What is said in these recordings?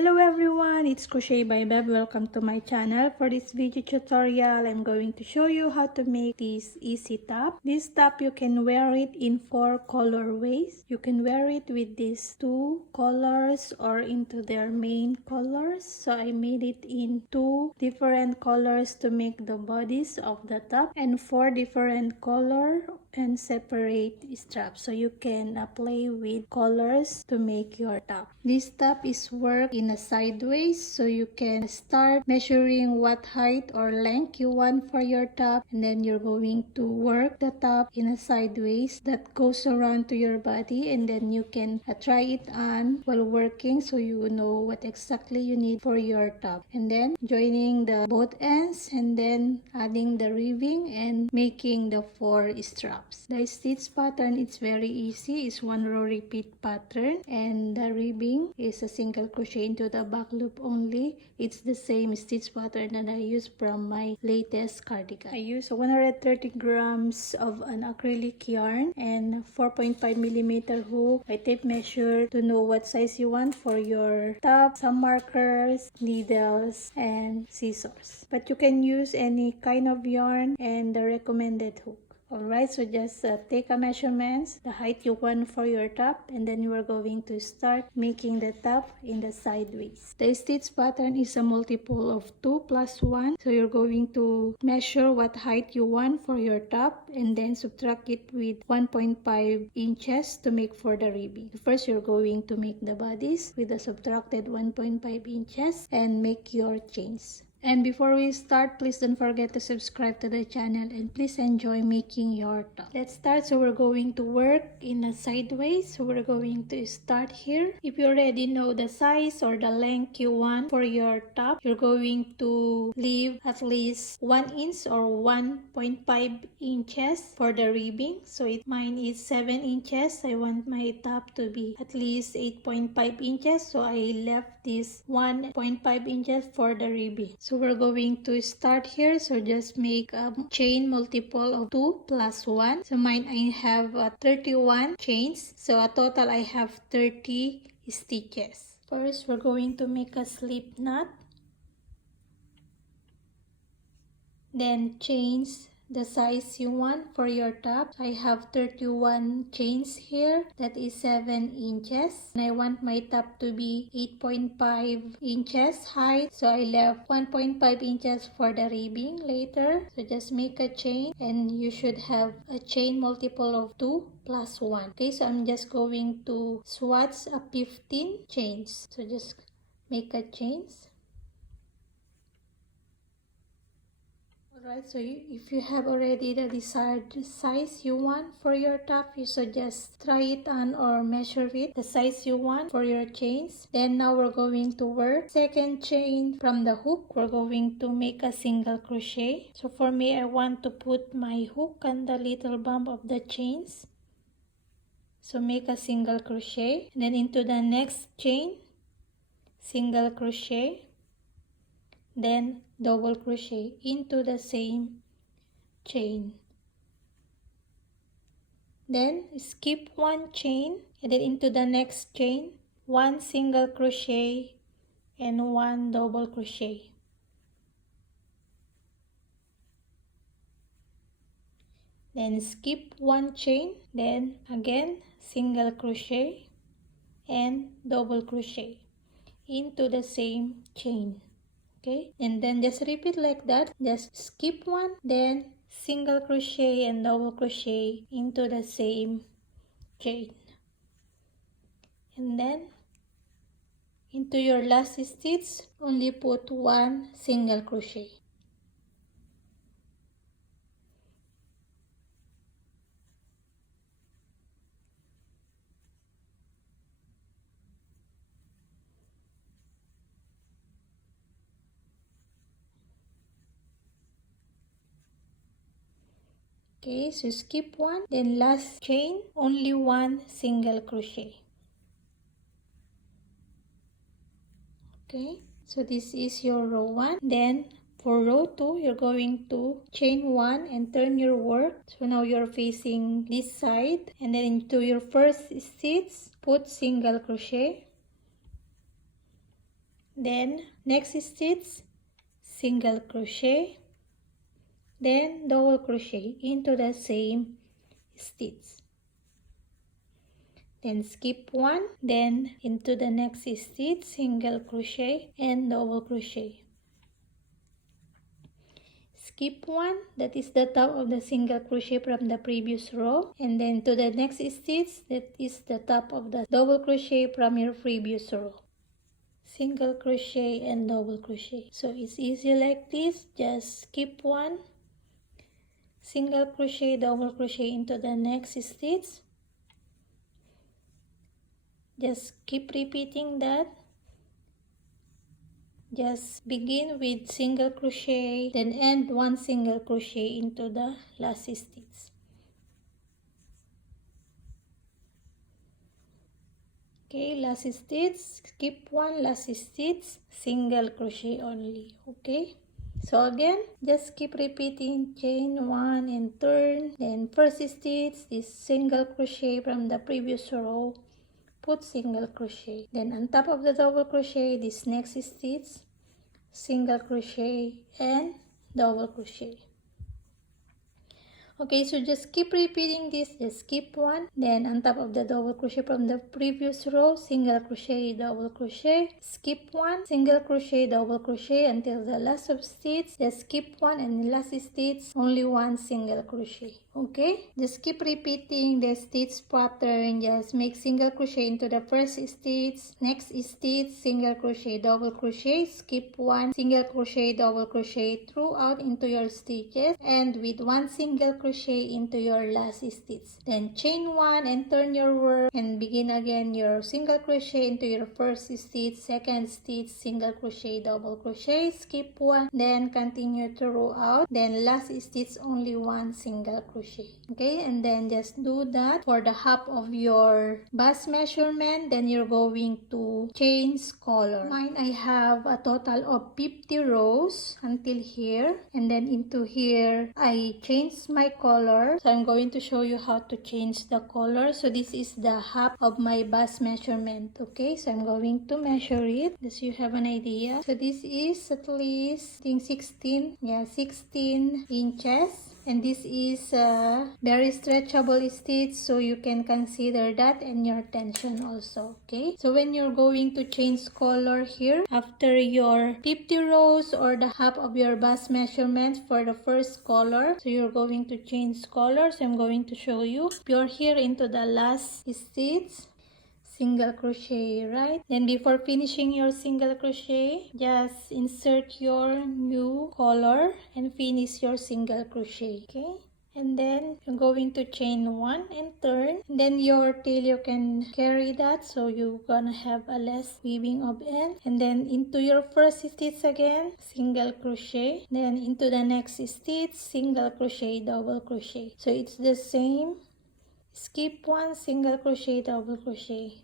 Hello everyone, it's Crochet by Beb. Welcome to my channel. For this video tutorial, I'm going to show you how to make this easy top. This top, you can wear it in 4 colorways. You can wear it with these 2 colors or into their main colors. So I made it in 2 different colors to make the bodice of the top and 4 different color and separate straps, so you can play with colors to make your top. This top is worked in a sideways, so you can start measuring what height or length you want for your top, and then you're going to work the top in a sideways that goes around to your body, and then you can try it on while working so you know what exactly you need for your top, and then joining the both ends and then adding the ribbing and making the 4 straps. The stitch pattern is very easy. It's 1 row repeat pattern, and the ribbing is a single crochet into the back loop only. It's the same stitch pattern that I use from my latest cardigan. I use 130 grams of an acrylic yarn and 4.5mm hook. I tape measure to know what size you want for your top, some markers, needles, and scissors. But you can use any kind of yarn and the recommended hook. Alright, so just take a measurements, the height you want for your top, and then you are going to start making the top in the sideways. The stitch pattern is a multiple of 2 plus 1. So you're going to measure what height you want for your top and then subtract it with 1.5 inches to make for the ribbing. First, you're going to make the bodice with the subtracted 1.5 inches and make your chains. And before we start, please don't forget to subscribe to the channel and please enjoy making your top. Let's start. So we're going to work in a sideways. So we're going to start here. If you already know the size or the length you want for your top, you're going to leave at least 1 inch or 1.5 inches for the ribbing. So mine is 7 inches. I want my top to be at least 8.5 inches. So I left this 1.5 inches for the ribbing. So we're going to start here. So just make a chain multiple of 2 plus 1. So mine, I have 31 chains. So a total I have 30 stitches. First, we're going to make a slip knot. Then chains the size you want for your top. I have 31 chains here. That is 7 inches. And I want my top to be 8.5 inches height. So I left 1.5 inches for the ribbing later. So just make a chain and you should have a chain multiple of 2 plus 1. Okay, so I'm just going to swatch a 15 chains. So just make a chains. Alright, so if you have already the desired size you want for your top, you should just try it on or measure it, the size you want for your chains. Then now we're going to work second chain from the hook. We're going to make a single crochet. So for me, I want to put my hook on the little bump of the chains. So make a single crochet. And then into the next chain, single crochet. Then double crochet into the same chain. Then skip 1 chain and then into the next chain, 1 single crochet and 1 double crochet. Then skip 1 chain, then again single crochet and double crochet into the same chain. Okay, and then just repeat like that. Just skip 1, then single crochet and double crochet into the same chain, and then into your last stitch only put 1 single crochet. Okay, so skip 1, then last chain, only 1 single crochet. Okay, so this is your row 1. Then for row 2, you're going to chain 1 and turn your work. So now you're facing this side, and then into your first stitch, put single crochet. then next stitch single crochet, then double crochet into the same stitch, then skip one, then into the next stitch single crochet and double crochet, skip one, that is the top of the single crochet from the previous row, and then to the next stitch, that is the top of the double crochet from your previous row, single crochet and double crochet. So it's easy like this. Just skip one, single crochet, double crochet into the next stitch, just keep repeating that. Just begin with single crochet, then end one single crochet into the last stitch. Okay, last stitch, skip one, last stitch, single crochet only. Okay, so again, just keep repeating, chain one and turn, then first stitch is single crochet from the previous row, put single crochet, then on top of the double crochet this next stitch, single crochet and double crochet. Okay, so just keep repeating this. Just skip one, then on top of the double crochet from the previous row, single crochet, double crochet, skip one, single crochet, double crochet until the last of stitch, just skip one, and the last stitch only one single crochet. Okay, just keep repeating the stitch pattern. Just make single crochet into the first stitch, next stitch single crochet, double crochet, skip one, single crochet, double crochet throughout into your stitches, and with one single crochet into your last stitch, then chain one and turn your work and begin again your single crochet into your first stitch, second stitch, single crochet, double crochet, skip one, then continue throughout, then last stitch only one single crochet. Okay, and then just do that for the half of your bust measurement. Then you're going to change color. Mine, I have a total of 50 rows until here, and then into here I changed my color. So I'm going to show you how to change the color. So this is the half of my bust measurement. Okay, so I'm going to measure it just so you have an idea. So this is at least, I think 16 inches. And this is a very stretchable stitch, so you can consider that and your tension also. Okay, so when you're going to change color here after your 50 rows or the half of your bust measurement for the first color, so you're going to change color. So I'm going to show you. You're here into the last stitch, single crochet, right? Then before finishing your single crochet, just insert your new color and finish your single crochet. Okay, and then you're going to chain one and turn, and then your tail you can carry that, so you're gonna have a less weaving of end, and then into your first stitch again, single crochet, then into the next stitch, single crochet, double crochet. So it's the same, skip one, single crochet, double crochet.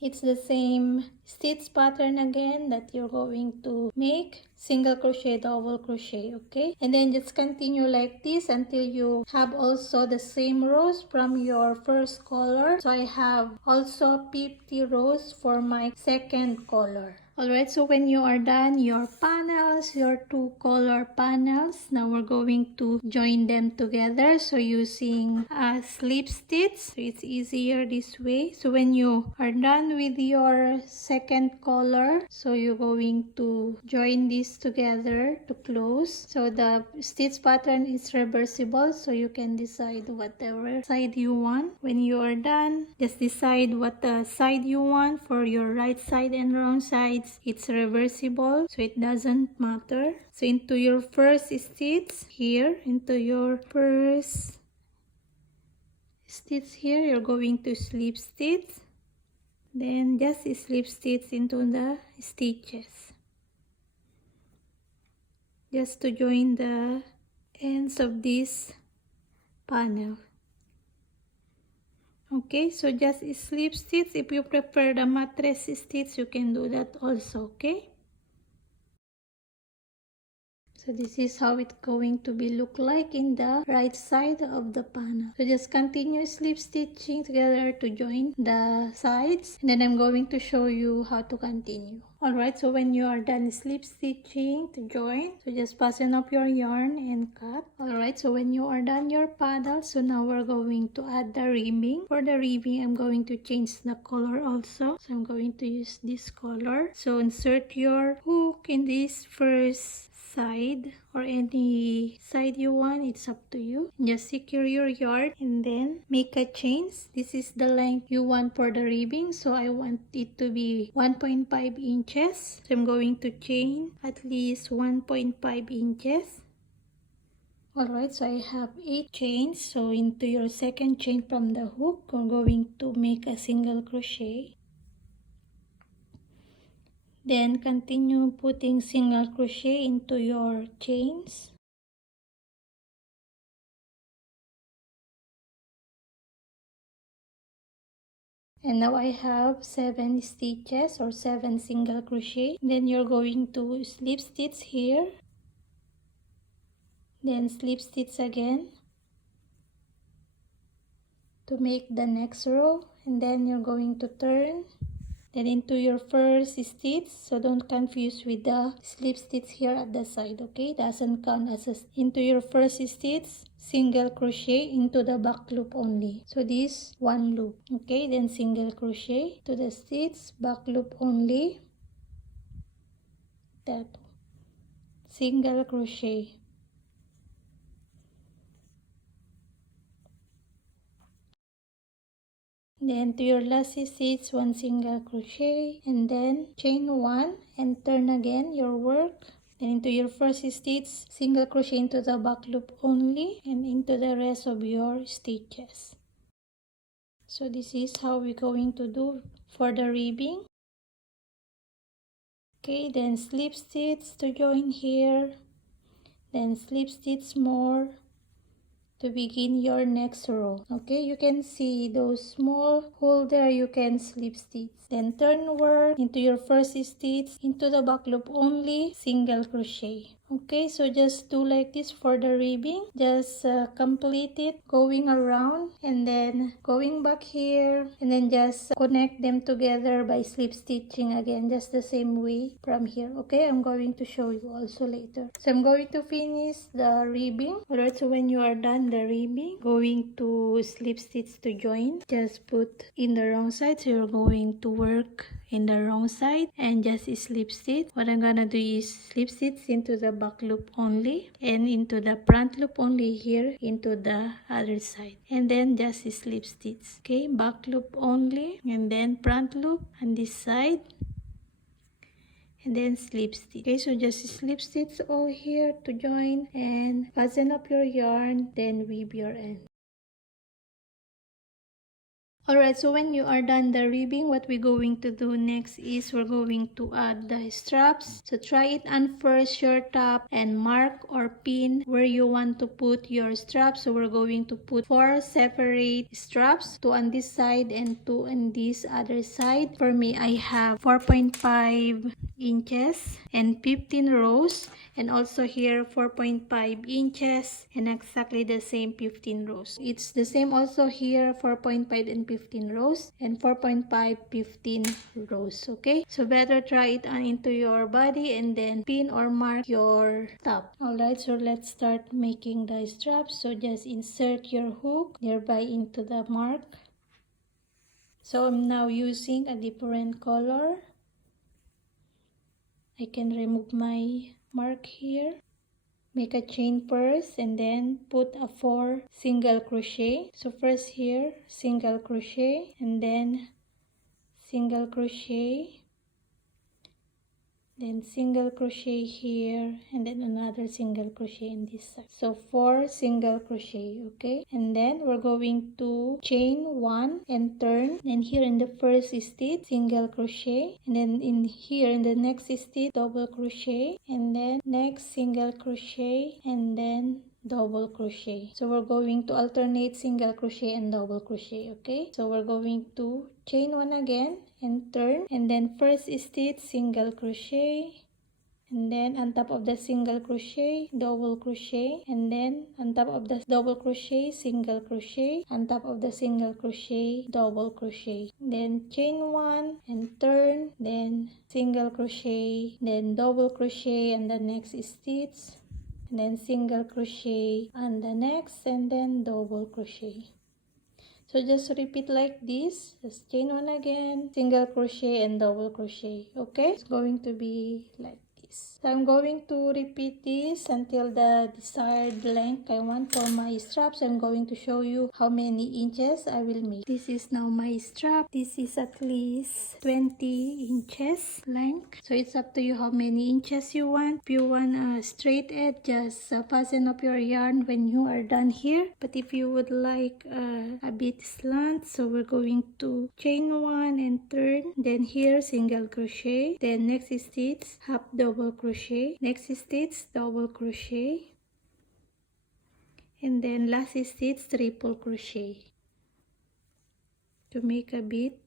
It's the same stitch pattern again that you're going to make, single crochet, double crochet. Okay, and then just continue like this until you have also the same rows from your first color. So I have also 50 rows for my second color. Alright, so when you are done your panels, your two color panels, now we're going to join them together. So using a slip stitch, so it's easier this way. So when you are done with your second color, so you're going to join these together to close. So the stitch pattern is reversible, so you can decide whatever side you want. When you are done, just decide what side you want for your right side and wrong sides. It's reversible, so it doesn't matter. So into your first stitch here, into your first stitch here, you're going to slip stitch, then just slip stitch into the stitches just to join the ends of this panel. Okay, so just slip stitch. If you prefer the mattress stitch, you can do that also. Okay, so So this is how it's going to be look like in the right side of the panel. So just continue slip stitching together to join the sides, and then I'm going to show you how to continue. Alright, so when you are done slip stitching to join, so just fasten up your yarn and cut. Alright, so when you are done your paddle, so now we're going to add the ribbing. For the ribbing, I'm going to change the color also. So I'm going to use this color. So insert your hook in this first side or any side you want, it's up to you. Just secure your yarn and then make a chain. This is the length you want for the ribbing, so I want it to be 1.5 inches. So I'm going to chain at least 1.5 inches. Alright, so I have 8 chains. So into your second chain from the hook, we're going to make a single crochet. Then continue putting single crochet into your chains. And now I have 7 stitches or 7 single crochet. Then you're going to slip stitch here. Then slip stitch again to make the next row. And then you're going to turn. Then into your first stitch, so don't confuse with the slip stitch here at the side, okay? Doesn't count as a into your first stitch, single crochet into the back loop only. So this one loop, okay? Then single crochet to the stitch, back loop only. That single crochet. Then to your last stitch, 1 single crochet, and then chain 1 and turn again your work. Then into your first stitch, single crochet into the back loop only and into the rest of your stitches. So this is how we're going to do for the ribbing. Okay, then slip stitch to join here, then slip stitch more to begin your next row. Okay, you can see those small hole there, you can slip stitch. Then turn work into your first stitch, into the back loop only, single crochet. Okay, so just do like this for the ribbing. Just complete it going around and then going back here, and then just connect them together by slip stitching again, just the same way from here. Okay, I'm going to show you also later. So I'm going to finish the ribbing. Alright, so when you are done the ribbing, going to slip stitch to join, just put in the wrong side, so you're going to work in the wrong side and just slip stitch. What I'm gonna do is slip stitch into the back loop only and into the front loop only here into the other side, and then just slip stitch. Okay, back loop only and then front loop on this side and then slip stitch. Okay, so just slip stitch all here to join and fasten up your yarn, then weave your end. Alright, so when you are done the ribbing, what we're going to do next is we're going to add the straps. So try it on first your top and mark or pin where you want to put your straps. So we're going to put 4 separate straps, 2 on this side and 2 on this other side. For me, I have 4.5 inches and 15 rows, and also here 4.5 inches and exactly the same 15 rows. It's the same also here, 4.5 and 15 rows and 4.5 15 rows. Okay, so better try it on into your body and then pin or mark your top. Alright, so let's start making the straps. So just insert your hook nearby into the mark. So I'm now using a different color. I can remove my mark here. Make a chain first and then put a 4 single crochet. So first here, single crochet and then single crochet, then single crochet here, and then another single crochet in this side. So 4 single crochet, okay? And then we're going to chain 1 and turn, and here in the first stitch single crochet, and then in here in the next stitch double crochet, and then next single crochet, and then double crochet. So we're going to alternate single crochet and double crochet. Okay, so we're going to chain 1 again and turn, and then first stitch single crochet, and then on top of the single crochet, double crochet, and then on top of the double crochet, single crochet, on top of the single crochet, double crochet, then chain 1 and turn, then single crochet, then double crochet and the next stitch, and then single crochet on the next, and then double crochet. So just repeat like this, just chain 1 again, single crochet and double crochet. Okay, it's going to be like this. So I'm going to repeat this until the desired length I want for my straps. I'm going to show you how many inches I will make. This is now my strap. This is at least 20 inches length. So it's up to you how many inches you want. If you want a straight edge, just fasten up your yarn when you are done here. But if you would like a bit slant, so we're going to chain 1 and turn, then here single crochet, then next stitch half double crochet, next stitch double crochet, and then last stitch triple crochet to make a bit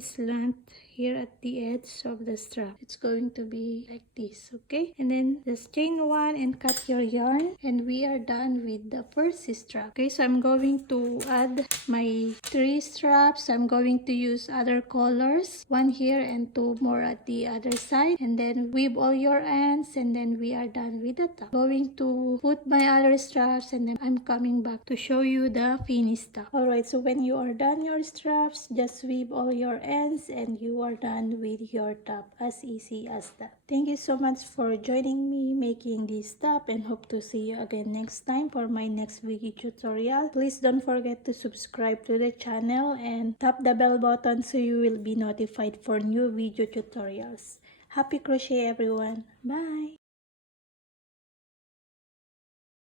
slant here at the edge of the strap. It's going to be like this, okay? And then just chain 1 and cut your yarn, and we are done with the first strap. Okay, so I'm going to add my 3 straps. I'm going to use other colors, 1 here and 2 more at the other side, and then weave all your ends, and then we are done with the top. Going to put my other straps, and then I'm coming back to show you the finished top. Alright, so when you are done your straps, just weave all your ends and you are done with your top. As easy as that. Thank you so much for joining me making this top, and hope to see you again next time for my next video tutorial. Please don't forget to subscribe to the channel and tap the bell button so you will be notified for new video tutorials. Happy crochet everyone. Bye.